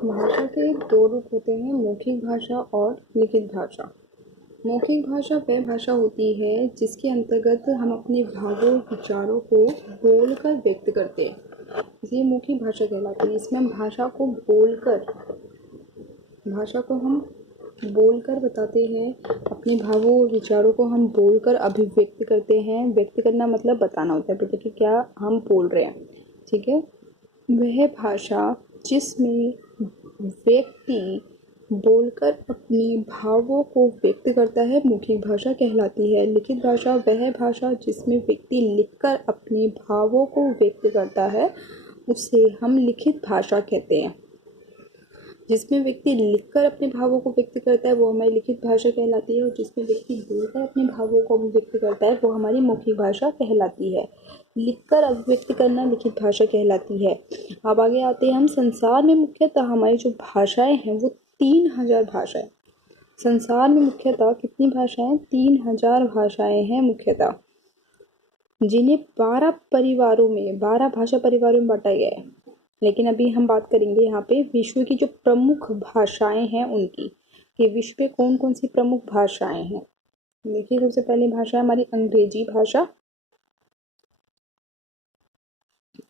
भाषा के दो रूप होते हैं, मौखिक भाषा और लिखित भाषा। मौखिक भाषा वह भाषा होती है जिसके अंतर्गत हम अपने भावों विचारों को बोलकर व्यक्त करते हैं, ये मौखिक भाषा कहलाती है। इसमें हम भाषा को हम बोलकर बताते हैं, अपने भावों और विचारों को हम बोलकर अभिव्यक्त करते हैं। व्यक्त करना मतलब बताना होता है बेटा कि क्या हम बोल रहे हैं, ठीक है। वह भाषा जिसमें व्यक्ति बोलकर अपने भावों को व्यक्त करता है मौखिक भाषा कहलाती है। लिखित भाषा वह भाषा जिसमें व्यक्ति लिखकर अपने भावों को व्यक्त करता है, उसे हम लिखित भाषा कहते हैं। जिसमें व्यक्ति लिखकर अपने भावों को व्यक्त करता है वो हमारी लिखित भाषा कहलाती है, और जिसमें व्यक्ति बोलकर अपने भावों को व्यक्त करता है वो हमारी मौखिक भाषा कहलाती है। लिखकर अभिव्यक्त करना लिखित भाषा कहलाती है। अब आगे आते हैं हम। संसार में मुख्यतः हमारी जो भाषाएं हैं वो 3000 भाषाएं। संसार में मुख्यतः कितनी भाषाएं? 3000 भाषाएं हैं मुख्यतः, जिन्हें 12 भाषा परिवारों में बांटा गया है। लेकिन अभी हम बात करेंगे यहाँ पे विश्व की जो प्रमुख भाषाएं हैं उनकी, कि विश्व में कौन कौन सी प्रमुख भाषाएं हैं। देखिए, सबसे पहली भाषा है हमारी अंग्रेजी भाषा।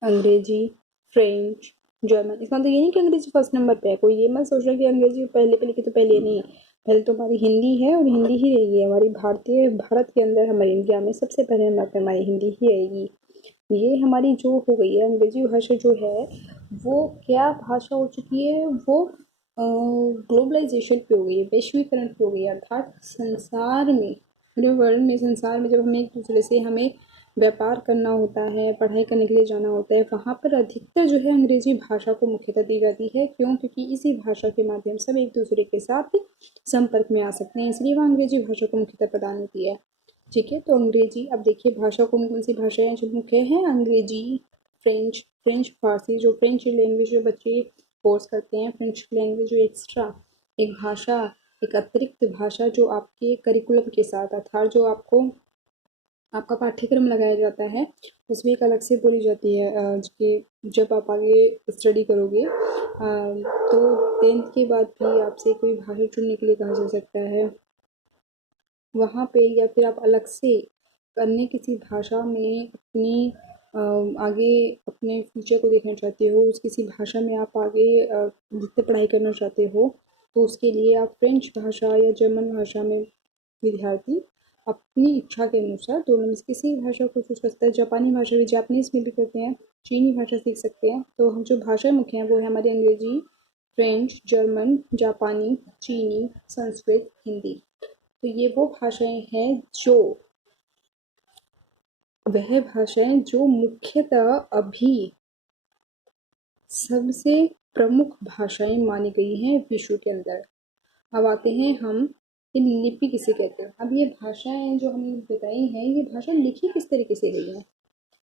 अंग्रेजी, फ्रेंच, जर्मन। इसका मतलब ये नहीं कि अंग्रेजी फर्स्ट नंबर पे है, कोई ये मत सोच रहा कि अंग्रेजी पहले पे लिखी तो पहले नहीं। पहले तो हमारी हिंदी है और हिंदी ही रहेगी। हमारी भारत के अंदर, हमारे इंडिया में सबसे पहले हमारी हिंदी ही रहेगी। ये हमारी जो हो गई है अंग्रेजी भाषा जो है वो क्या भाषा हो चुकी है, वो ग्लोबलाइजेशन पे हो गई है, वैश्वीकरण पे हो गई है। अर्थात संसार में, पूरे वर्ल्ड में, संसार में जब हमें एक दूसरे से हमें व्यापार करना होता है, पढ़ाई करने के लिए जाना होता है, वहाँ पर अधिकतर जो है अंग्रेजी भाषा को मुख्यता दी जाती है। क्यों? क्योंकि इसी भाषा के माध्यम से हम एक दूसरे के साथ संपर्क में आ सकते हैं, इसलिए वहाँ अंग्रेजी भाषा को मुख्यता प्रदान होती है। ठीक है, तो अंग्रेजी, अब देखिए भाषा कौन कौन सी भाषाएं जो मुख्य हैं। अंग्रेजी, फ्रेंच फारसी, जो फ्रेंच लैंग्वेज जो बच्चे कोर्स करते हैं, फ्रेंच लैंग्वेज जो एक्स्ट्रा एक भाषा, एक अतिरिक्त भाषा जो आपके करिकुलम के साथ, अर्थात जो आपका पाठ्यक्रम लगाया जाता है उसमें एक अलग से बोली जाती है, कि जब आप आगे स्टडी करोगे तो 10th के बाद भी आपसे कोई भाषा चुनने के लिए कहा जा सकता है वहाँ पे, या फिर आप अलग से अन्य किसी भाषा में अपनी आगे अपने फ्यूचर को देखना चाहते हो, उस किसी भाषा में आप आगे जितने पढ़ाई करना चाहते हो, तो उसके लिए आप फ्रेंच भाषा या जर्मन भाषा में विद्यार्थी अपनी इच्छा के अनुसार दोनों में से किसी भाषा को चूज कर सकता है। जापानी भाषा भी, जापानीज में भी करते हैं, चीनी भाषा सीख सकते हैं। तो हम जो भाषा मुख्य हैं वो है हमारी अंग्रेजी, फ्रेंच, जर्मन, जापानी, चीनी, संस्कृत, हिंदी। तो ये वो भाषाएं हैं जो मुख्यतः अभी सबसे प्रमुख भाषाएं मानी गई हैं विश्व के अंदर। अब आते हैं हम कि लिपि किसे कहते हैं। अब ये भाषाएं जो हमने बताई हैं, ये भाषा लिखी किस तरीके से गई है,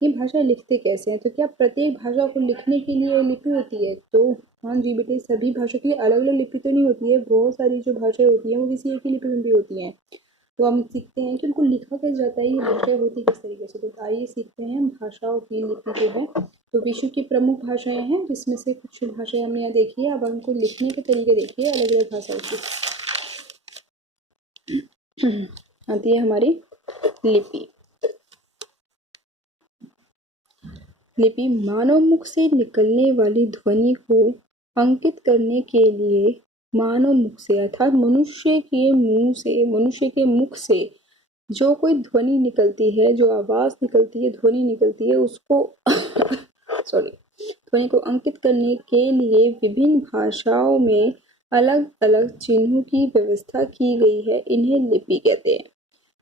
ये भाषा लिखते कैसे हैं। तो क्या प्रत्येक भाषा को लिखने के लिए लिपि होती है? तो हाँ जी बेटे, सभी भाषा के लिए अलग अलग लिपि तो नहीं होती है। बहुत सारी जो भाषाएं होती हैं वो किसी एक ही लिपि में भी होती हैं। तो हम सीखते हैं कि उनको लिखा कैसे जाता है, ये भाषाएं होती किस तरीके से। तो आइए सीखते हैं भाषाओं की लिपि जो है। तो विश्व की प्रमुख भाषाएं हैं, जिसमें से कुछ भाषाएं हमने यहाँ देखी है। अब हमको लिखने के तरीके देखिए अलग अलग भाषाओं की। आती है हमारी लिपि। लिपि मानव मुख से निकलने वाली ध्वनि को अंकित करने के लिए मानव मुख से, अर्थात मनुष्य के मुख से जो कोई ध्वनि निकलती है, जो आवाज निकलती है, ध्वनि निकलती है, उसको सॉरी, ध्वनि को अंकित करने के लिए विभिन्न भाषाओं में अलग अलग चिन्हों की व्यवस्था की गई है। इन्हें लिपि कहते हैं।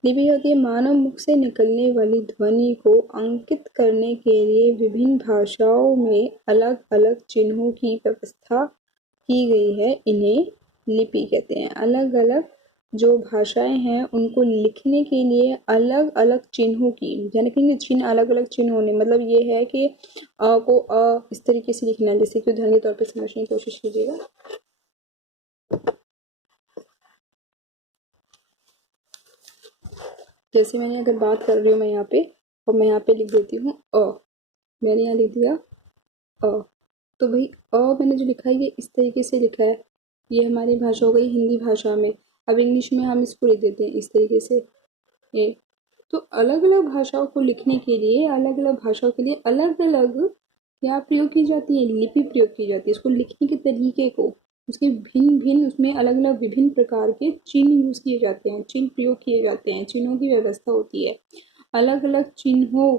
लिपि होती है मानव मुख से निकलने वाली ध्वनि को अंकित करने के लिए विभिन्न भाषाओं में अलग अलग चिन्हों की व्यवस्था की गई है। इन्हें लिपि कहते हैं। अलग अलग जो भाषाएं हैं उनको लिखने के लिए अलग अलग चिन्हों की, यानी कि चिन्ह अलग अलग चिन्ह होने, मतलब ये है कि अ को इस तरीके से लिखना है, जैसे कि उदाहरण के तौर पर समझने की कोशिश कीजिएगा। जैसे मैंने अगर बात कर रही हूँ मैं यहाँ पे, और मैं यहाँ पे लिख देती हूँ मैंने यहाँ लिख दिया अ, तो भाई मैंने जो लिखा है ये इस तरीके से लिखा है, ये हमारी भाषा हो गई हिंदी भाषा में। अब इंग्लिश में हम इसको लिख देते हैं इस तरीके से ए। तो अलग अलग भाषाओं को लिखने के लिए, अलग अलग भाषाओं के लिए अलग अलग क्या प्रयोग की जाती है, लिपि प्रयोग की जाती है। इसको लिखने के तरीके को, उसके भिन्न भिन्न, उसमें अलग अलग विभिन्न प्रकार के चिन्ह यूज किए जाते हैं, चिन्ह प्रयोग किए जाते हैं, चिन्हों की व्यवस्था होती है। अलग अलग चिन्हों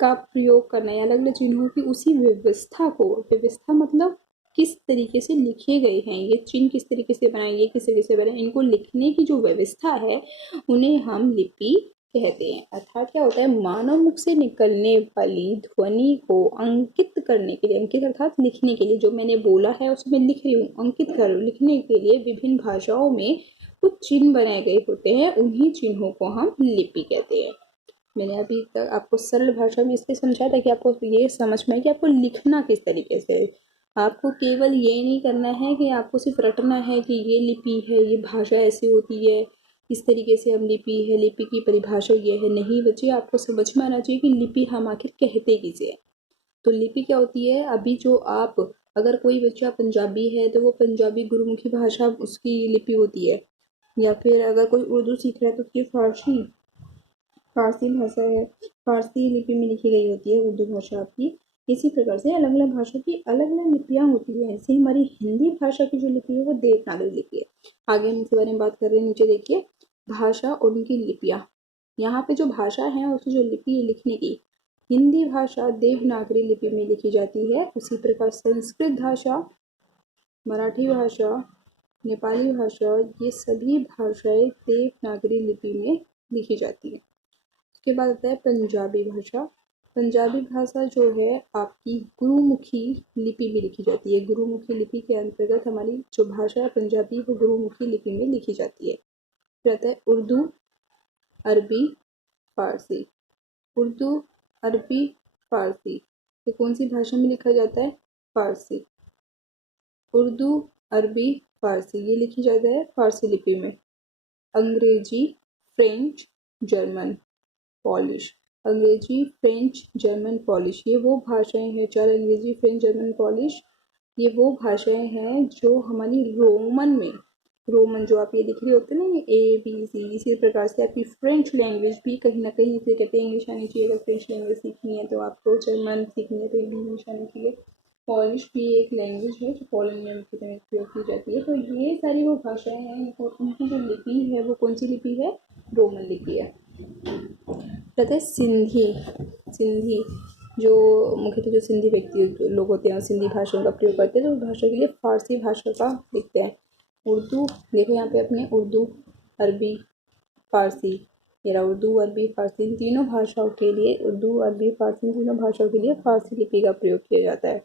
का प्रयोग करना है, अलग अलग चिन्हों की उसी व्यवस्था को, व्यवस्था मतलब किस तरीके से लिखे गए हैं, ये चिन्ह किस तरीके से बनाए, ये किस तरीके से बनाए, इनको लिखने की जो व्यवस्था है उन्हें हम लिपि कहते हैं। अर्थात क्या होता है, मानव मुख से निकलने वाली ध्वनि को अंकित करने के लिए, अंकित अर्थात लिखने के लिए, जो मैंने बोला है उसमें लिख रही हूँ, अंकित कर रही हूँ, लिखने के लिए विभिन्न भाषाओं में कुछ चिन्ह बनाए गए होते हैं, उन्हीं चिन्हों को हम लिपि कहते हैं। मैंने अभी तक आपको सरल भाषा में इसलिए समझाया था कि आपको ये समझ में आए कि आपको लिखना किस तरीके से है। आपको केवल ये नहीं करना है कि आपको सिर्फ रटना है कि ये लिपि है, ये भाषा ऐसी होती है, इस तरीके से हम लिपि है, लिपि की परिभाषा ये है। नहीं बच्चे, आपको समझ में आना चाहिए कि लिपि हम आखिर कहते किसे है। तो लिपि क्या होती है, अभी जो आप, अगर कोई बच्चा पंजाबी है तो वो पंजाबी गुरुमुखी भाषा उसकी लिपि होती है, या फिर अगर कोई उर्दू सीख रहा है तो उसकी फारसी भाषा है, फारसी लिपि में लिखी गई होती है उर्दू भाषा आपकी। इसी प्रकार से अलग अलग भाषा की अलग अलग लिपियाँ होती है। ऐसे हमारी हिंदी भाषा की जो लिपि है वो देवनागरी लिपि है। आगे हम इसके बारे में बात कर रहे हैं। नीचे देखिए, भाषा और उनकी लिपियाँ। यहाँ पे जो भाषा है और उसकी जो लिपि है लिखने की, हिंदी भाषा देवनागरी लिपि में लिखी जाती है। उसी प्रकार संस्कृत भाषा, मराठी भाषा, नेपाली भाषा, ये सभी भाषाएं देवनागरी लिपि में लिखी जाती है। उसके बाद आता है पंजाबी भाषा। पंजाबी भाषा जो है आपकी गुरुमुखी लिपि में लिखी जाती है। गुरुमुखी लिपि के अंतर्गत हमारी जो भाषा है पंजाबी, वो गुरुमुखी लिपि में लिखी जाती है। फिर आता है उर्दू, अरबी, फारसी। उर्दू, अरबी, फारसी, ये कौन सी भाषा में लिखा जाता है? फारसी। उर्दू, अरबी, फारसी, ये लिखी जाता है फारसी लिपि में। अंग्रेजी, फ्रेंच, जर्मन, पॉलिश। अंग्रेजी, फ्रेंच, जर्मन, पॉलिश, ये वो भाषाएं हैं, चार अंग्रेजी, फ्रेंच, जर्मन, पॉलिश, ये वो भाषाएं हैं जो हमारी रोमन में, रोमन जो आप ये लिख रहे होते हैं ना, ये ABC, इसी प्रकार से आपकी फ्रेंच लैंग्वेज भी कहीं ना कहीं, इसे कहते हैं इंग्लिश आनी चाहिए। अगर फ्रेंच लैंग्वेज सीखनी है तो आपको, जर्मन सीखनी है तो इंग्लिश आनी चाहिए। पॉलिश भी एक लैंग्वेज है जो पोलैंड में मुख्य में प्रयोग की जाती है। तो ये सारी वो भाषाएं हैं, उनकी जो लिपि है वो कौन सी लिपि है? रोमन लिपि है। कहते हैं सिंधी। सिंधी जो मुख्यतः जो सिंधी व्यक्ति लोग होते हैं सिंधी भाषा का प्रयोग करते हैं, तो उस भाषा के लिए फारसी भाषा का लिखते हैं। उर्दू देखो यहाँ पे अपने उर्दू, अरबी, फारसी, मेरा उर्दू, अरबी, फारसी, इन तीनों भाषाओं के लिए, उर्दू, अरबी, फारसी, इन तीनों भाषाओं के लिए फारसी लिपि का प्रयोग किया जाता है।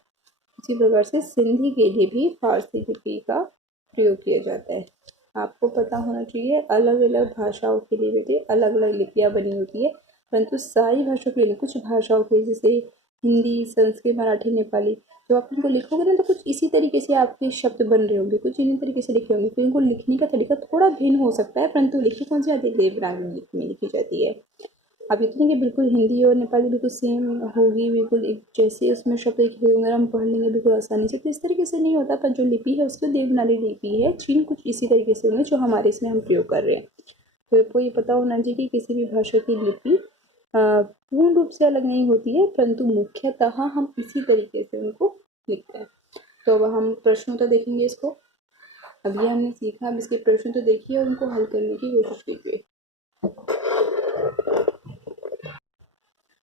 उसी प्रकार से सिंधी के लिए भी फारसी लिपि का प्रयोग किया जाता है। आपको पता होना चाहिए अलग अलग भाषाओं के लिए बेटे अलग अलग लिपियाँ बनी होती है, परंतु सारी भाषाओं के लिए, कुछ भाषाओं के जैसे हिंदी, संस्कृत, मराठी, नेपाली, जब आप इनको लिखोगे ना तो कुछ इसी तरीके से आपके शब्द बन रहे होंगे, कुछ इन्हीं तरीके से लिखे होंगे। फिर इनको लिखने का तरीका थोड़ा भिन्न हो सकता है, परंतु लिखी कौन सी जाती है? देवनागरी लिपि में लिखी जाती है। अब इतने कि बिल्कुल हिंदी और नेपाली बिल्कुल सेम होगी, बिल्कुल एक जैसे उसमें शब्द लिखे होंगे, हम पढ़ लेंगे बिल्कुल आसानी से, तो इस तरीके से नहीं होता। पर जो लिपि है उसकी देवनागरी लिपि है, चिन्ह कुछ इसी तरीके से होंगे जो हमारे इसमें हम प्रयोग कर रहे हैं। तो आपको ये पता होना चाहिए कि किसी भी भाषा की लिपि पूर्ण रूप से अलग नहीं होती है, परंतु मुख्यतः हम इसी तरीके से उनको लिखते हैं। तो अब हम प्रश्न उत्तर देखेंगे इसको। अब ये हमने सीखा, अब इसके प्रश्न तो देखिए और उनको हल करने की कोशिश कीजिए।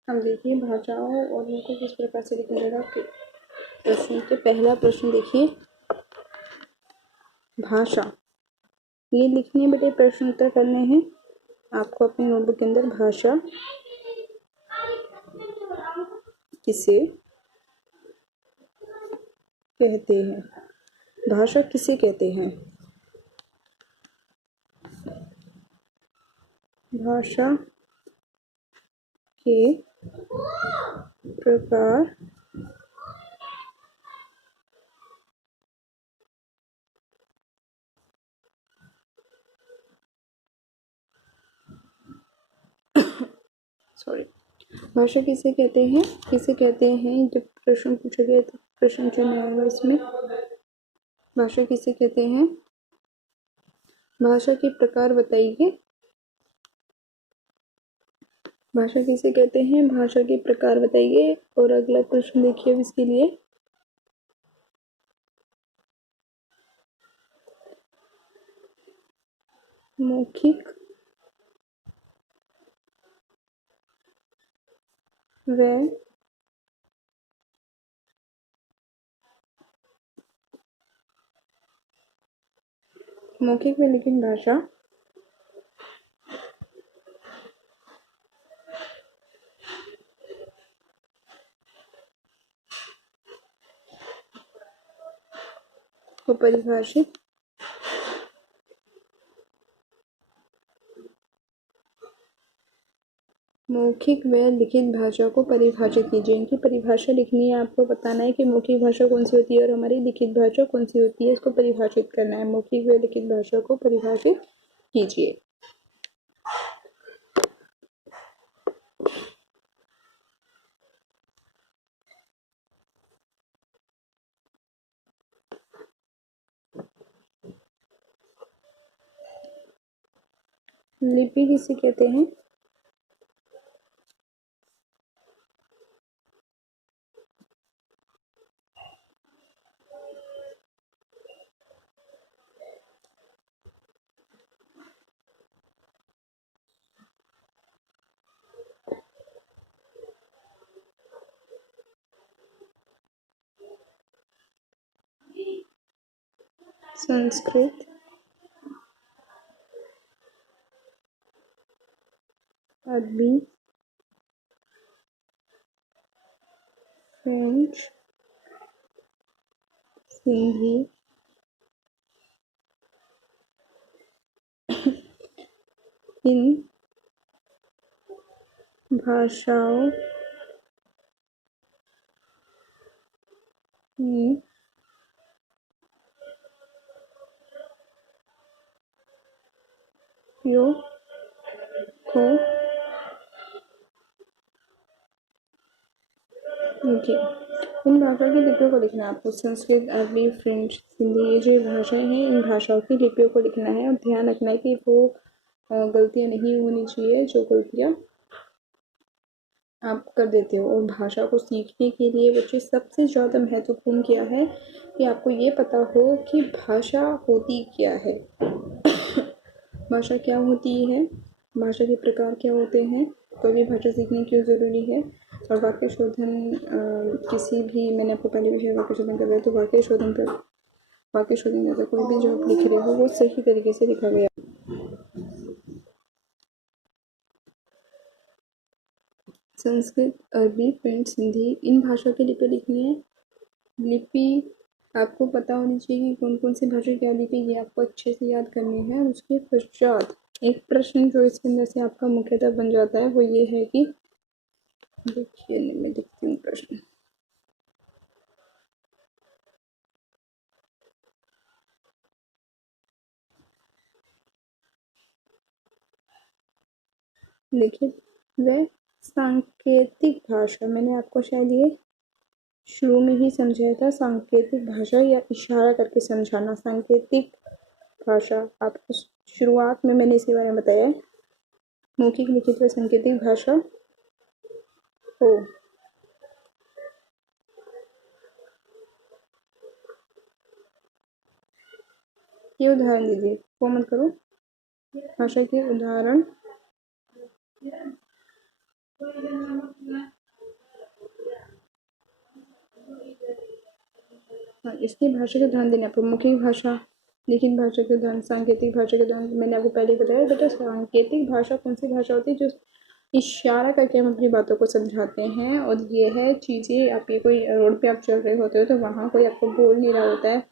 हम देखिए भाषाओं और उनको किस प्रकार से लिखा जाएगा। प्रश्न के पहला प्रश्न देखिए, भाषा, ये लिखने बेटे प्रश्न उत्तर करने हैं आपको अपने नोटबुक के अंदर। भाषा किसे कहते हैं? भाषा किसे कहते हैं? भाषा के प्रकार सॉरी भाषा किसे कहते हैं? किसे कहते हैं? जब प्रश्न पूछा गया तो प्रश्न चुना आएगा इसमें। भाषा किसे कहते हैं? भाषा के प्रकार बताइए। भाषा किसे कहते हैं? भाषा के प्रकार बताइए। और अगला प्रश्न देखिए अब इसके लिए। मौखिक व मौखिक व लिखित भाषा को परिभाषित मौखिक व लिखित भाषा को परिभाषित कीजिए। इनकी परिभाषा लिखनी है, आपको बताना है कि मौखिक भाषा कौन सी होती है और हमारी लिखित भाषा कौन सी होती है। इसको परिभाषित करना है। मौखिक व लिखित भाषा को परिभाषित कीजिए। लिपि किसे कहते हैं? संस्कृत, अरबी, फ्रेंच, सिंधी, इन भाषाओं में उपयोग को देखिए। इन भाषाओं की लिपियों को लिखना है आपको। संस्कृत, अरबी, फ्रेंच, हिंदी, ये जो भाषाएं हैं इन भाषाओं की लिपियों को लिखना है और ध्यान रखना है कि वो गलतियां नहीं होनी चाहिए जो गलतियां आप कर देते हो। और भाषा को सीखने के लिए बच्चे सबसे ज़्यादा महत्वपूर्ण क्या है कि आपको ये पता हो कि भाषा होती क्या है। भाषा क्या होती है, भाषा के प्रकार क्या होते हैं, कोई भी भाषा सीखनी क्यों ज़रूरी है। और वाक्य शोधन किसी भी, मैंने आपको पहले भी वाक्य शोधन कर रहा है तो वाक्य शोधन जैसा कोई भी जो आप लिख रहे हो वो सही तरीके से लिखा गया। संस्कृत, अरबी, फ्रेंच, हिंदी, इन भाषा की लिपि लिखनी है। लिपि आपको पता होनी चाहिए कि कौन कौन सी भाषा क्या लिपि, ये आपको अच्छे से याद करनी है। उसके पश्चात एक प्रश्न जो इसके अंदर से आपका मुख्यतः बन जाता है वो ये है कि, देखिए मैं देखती हूँ प्रश्न। लिखित व सांकेतिक भाषा, मैंने आपको शायद ये शुरू में ही समझाया था। सांकेतिक भाषा या इशारा करके समझाना। सांकेतिक भाषा आपको शुरुआत में मैंने इसके बारे में बताया है। मौखिक, लिखित व सांकेतिक भाषा हो। ये उदाहरण दीजिए, वो मत करो। भाषा के उदाहरण हाँ, इसकी भाषा के उदाहरण देने आपको। मौखिक भाषा, लिखित भाषा के उदाहरण, सांकेतिक भाषा के उदाहरण मैंने आपको पहले बताया। बेटा सांकेतिक भाषा कौन सी भाषा होती है? जो इशारा करके हम अपनी बातों को समझाते हैं। और ये है चीज़ें, आप ये कोई रोड पे आप चल रहे होते हो तो वहाँ कोई आपको बोल नहीं रहा होता है,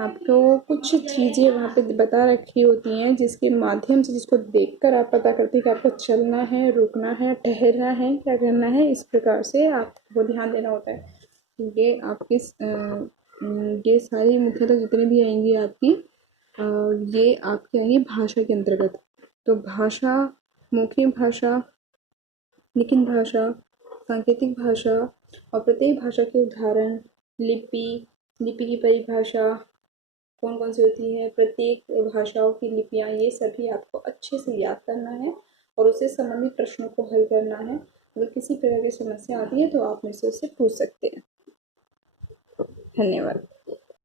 आपको कुछ चीज़ें वहाँ पे बता रखी होती हैं जिसके माध्यम से, जिसको देखकर आप पता करते हैं कि आपको चलना है, रुकना है, ठहरना है, क्या करना है। इस प्रकार से आपको ध्यान देना होता है। ये आपकी ये सारी मुख्यतः जितने भी आएंगी आपकी, ये आपकी आएंगी भाषा के अंतर्गत। तो भाषा, मौखिक भाषा, लिखित भाषा, सांकेतिक भाषा और प्रत्येक भाषा के उदाहरण, लिपि, लिपि की परिभाषा कौन कौन सी होती है, प्रत्येक भाषाओं की लिपियाँ, ये सभी आपको अच्छे से याद करना है और उससे संबंधित प्रश्नों को हल करना है। अगर किसी प्रकार की समस्या आती है तो आप मुझसे उससे पूछ सकते हैं। धन्यवाद।